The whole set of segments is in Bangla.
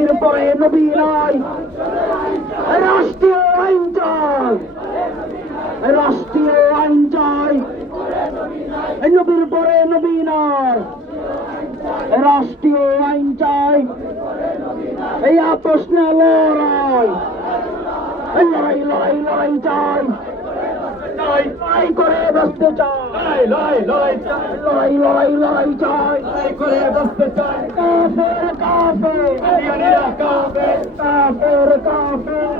নবীর পরে নবী নাই, রাষ্ট্রীয় আইন চাই, রাষ্ট্রীয় আইন চাই, নবীর পরে নবী নাই, রাষ্ট্রীয় আইন চাই, এই আপোষ না লড়াই, লড়াই লড়াই লড়াই চাই, লড়াই করে বাঁচতে চাই, লড়াই লড়াই লড়াই চাই, লড়াই করে বাঁচতে চাই, কাফের কাফের কাফের কাফের কাফের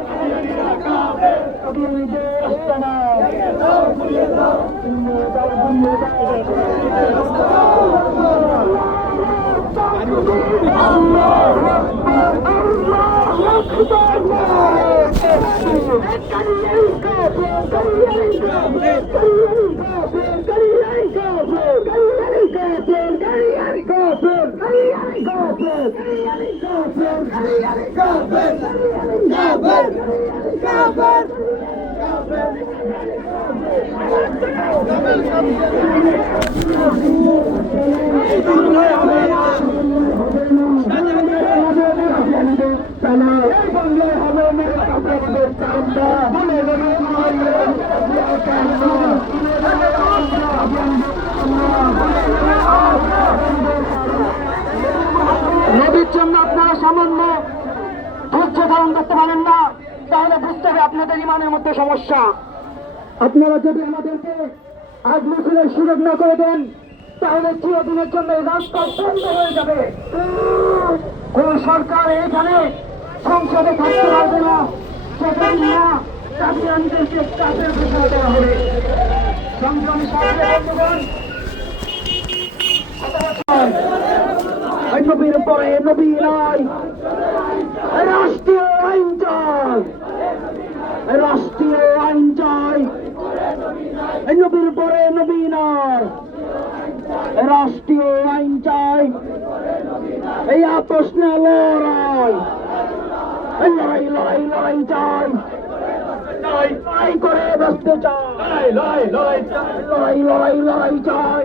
কবি দেশ না নবীর জন্য আপনারা সামান্য ধৈর্য ধারণ করতে পারেন না, তাহলে বুঝতে হবে আপনাদের ইমানের মধ্যে সমস্যা। আপনারা যদি আমাদেরকে আজ মিছিলের সুযোগ না করে দেন, তাহলে চিরদিনের জন্য এই রাস্তা বন্ধ হয়ে যাবে। কোন সরকার এখানে সংসদে থাকতে পারবে না যতদিন না কাদিয়ানীদেরকে কাজের ঘোষণা দেওয়া হবে। সংগ্রামী সাথে বন্ধুগণ, নবীর পরে নবী নাই, রাষ্ট্রীয় আইন চাই, রাষ্ট্রীয় আইন চাই, নবীর পরে নবী নাই, রাষ্ট্রীয় আইন চাই, এই আপোষ না লড়াই, লড়াই লড়াই লড়াই চাই, লড়াই করে বাঁচতে চাই, লড়াই লড়াই লড়াই চাই,